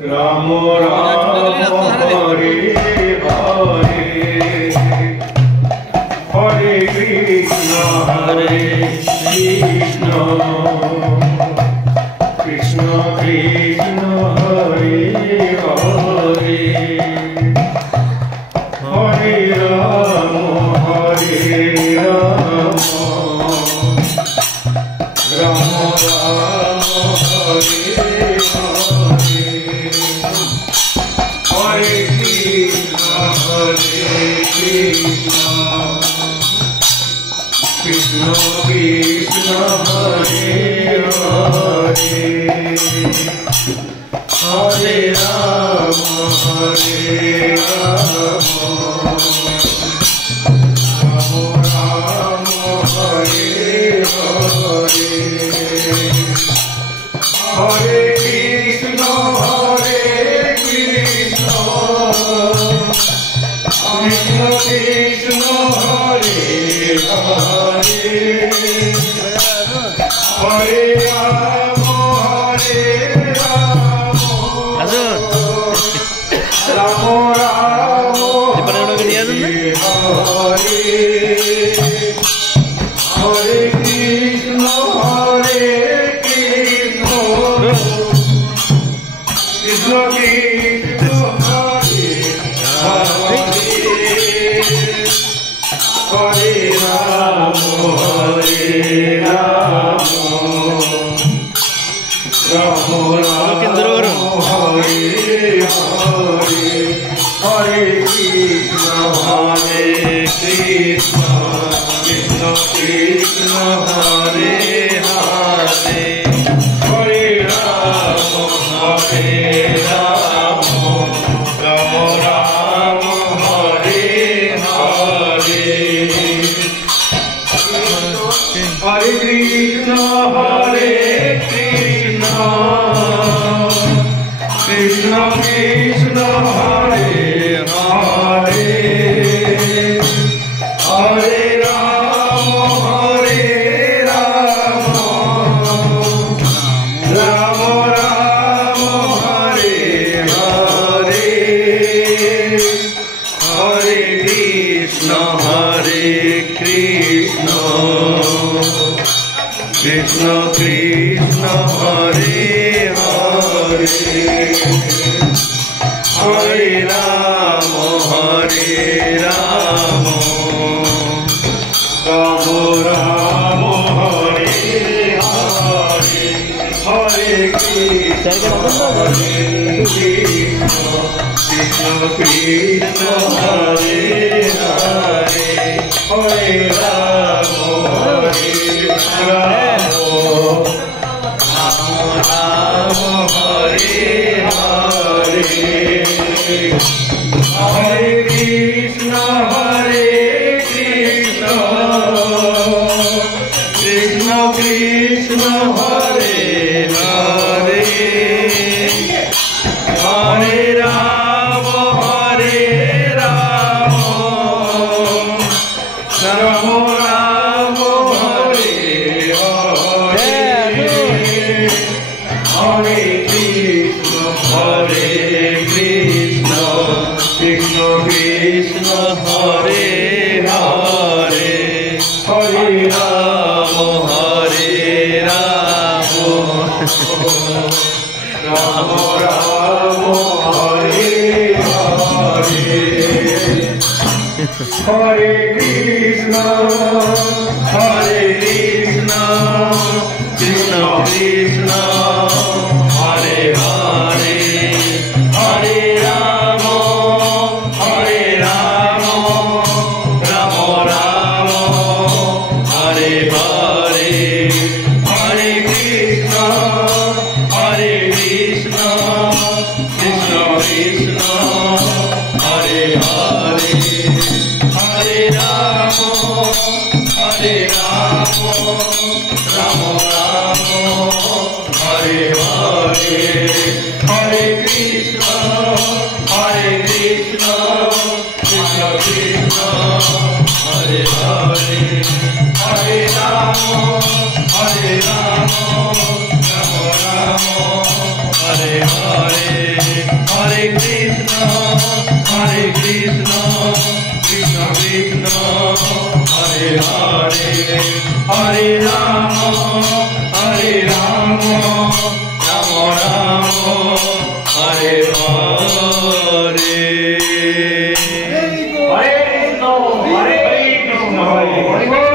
Ram Ram Hare Hare Hare Krishna Krishna Krishna Hare Hare Hare Ram Ram Ram Hare Hare Hare Krishna Krishna Krishna Hare Hare Hare Ram Ram Ram Hare Hare Hare Krishna Krishna Krishna Hare Hare Hare Ram Ram Ram Hare Hare Hare Krishna Krishna Krishna Hare Hare Ram Ram Ram Hare Hare Hare Krishna Krishna Krishna Hare Hare Hare Ram Ram Ram Hare Hare Hare Krishna Krishna Krishna Hare Hare Hare Ram Ram Ram Hare Hare Hare Krishna Krishna Krishna Hare Hare Hare Ram Ram Hare Hare Hare Krishna Krishna Hare Hare Hare Ram Ram Hare Hare Hare Krishna Krishna Krishna Hare Hare Hare Ram Ram Ram Hare Hare Hare Krishna Krishna Krishna Hare Hare Hare Ram Ram Ram Hare Hare Hare Krishna Krishna Krishna Hare Hare Hare Ram Ram Ram Hare Hare Hare Krishna Krishna Krishna Hare Hare Hare Ram Ram Ram Hare Hare Hare Krishna Krishna Krishna Hare Hare Hare Ram Ram Ram Hare Hare Hare Krishna, Krishna Krishna, Hare Hare, Hare Rama, Hare Rama, Rama Rama, Hare Hare. Hare Krishna, Hare Krishna, Hare Hare.